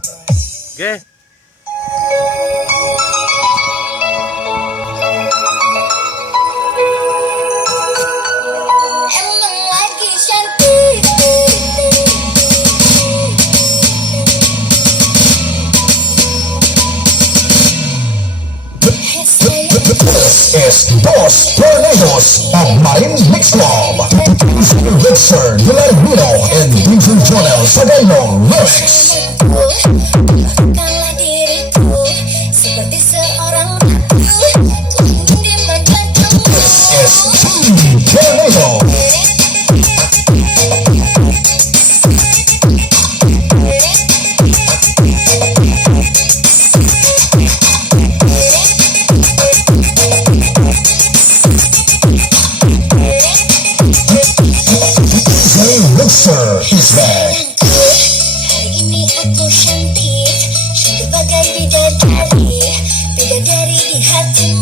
Oke. Emang lagi cantik. This is Dos Tornadoes of Marine Mix Club. Richard Guillermo and DJ Jonel Sadeno Remix. Lakukanlah diriku seperti seorang ratu. Ku ingin dimanjakan kamu. This is Tornado. Richard is back. Hari ini aku cantik, cantik bagai bidadari, bidadari di hatimu.